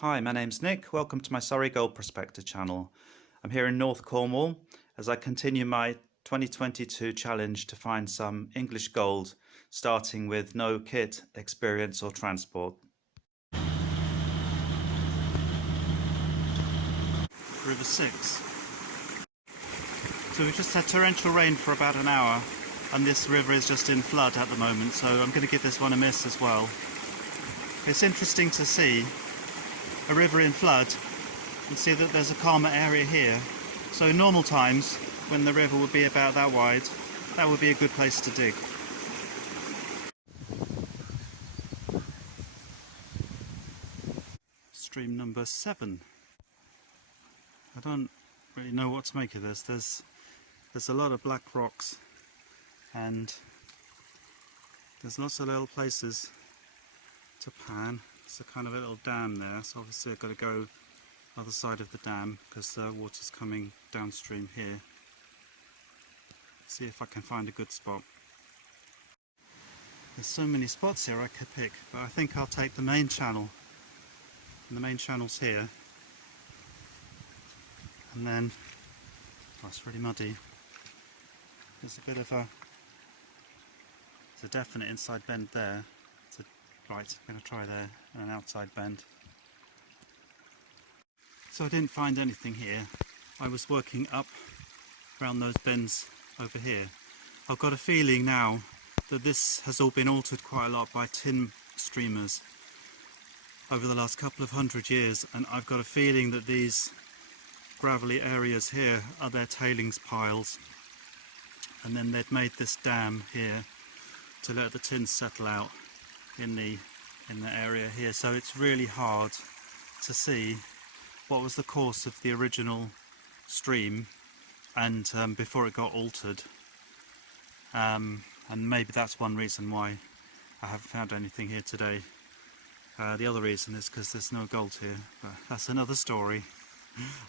Hi, my name's Nick. Welcome to my Surrey Gold Prospector channel. I'm here in North Cornwall as I continue my 2022 challenge to find some English gold, starting with no kit, experience or transport. River 6. So we've just had torrential rain for about an hour and this river is just in flood at the moment, so I'm going to give this one a miss as well. It's interesting to see a river in flood and see that there's a calmer area here. So in normal times, when the river would be about that wide, that would be a good place to dig. Stream number 7. I don't really know what to make of this. There's a lot of black rocks and there's lots of little places to pan. It's a kind of a little dam there, so obviously I've got to go other side of the dam because the water's coming downstream here. See if I can find a good spot. There's so many spots here I could pick, but I think I'll take the main channel. And the main channel's here. And then, oh, it's really muddy. There's a bit of a definite inside bend there. Right, I'm going to try there, and an outside bend. So I didn't find anything here. I was working up around those bends over here. I've got a feeling now that this has all been altered quite a lot by tin streamers over the last couple of 100 years, and I've got a feeling that these gravelly areas here are their tailings piles, and then they'd made this dam here to let the tin settle out in the area here. So it's really hard to see what was the course of the original stream and before it got altered, and maybe that's one reason why I haven't found anything here today. The other reason is because there's no gold here, but that's another story.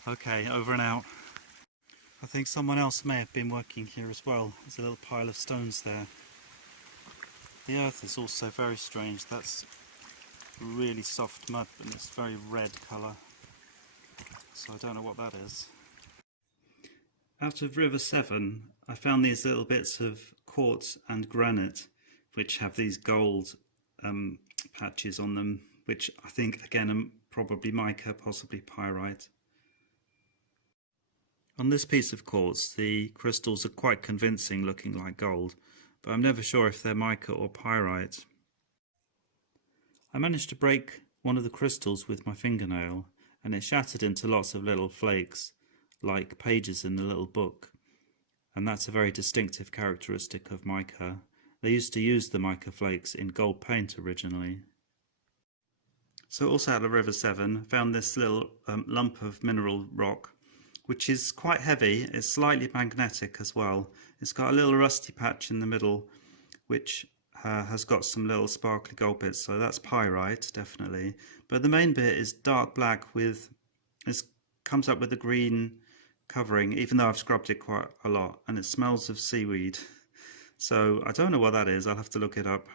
Okay, over and out. I think someone else may have been working here as well. There's a little pile of stones there. The earth is also very strange. That's really soft mud and it's very red colour, so I don't know what that is. Out of River 7 I found these little bits of quartz and granite which have these gold patches on them, which I think again are probably mica, possibly pyrite. On this piece of quartz the crystals are quite convincing, looking like gold, but I'm never sure if they're mica or pyrite. I managed to break one of the crystals with my fingernail and it shattered into lots of little flakes like pages in a little book, and that's a very distinctive characteristic of mica. They used to use the mica flakes in gold paint originally. So also out of River 7 I found this little lump of mineral rock which is quite heavy. It's slightly magnetic as well. It's got a little rusty patch in the middle which has got some little sparkly gold bits, so that's pyrite definitely. But the main bit is dark black with, it comes up with a green covering, even though I've scrubbed it quite a lot, and it smells of seaweed. So I don't know what that is, I'll have to look it up.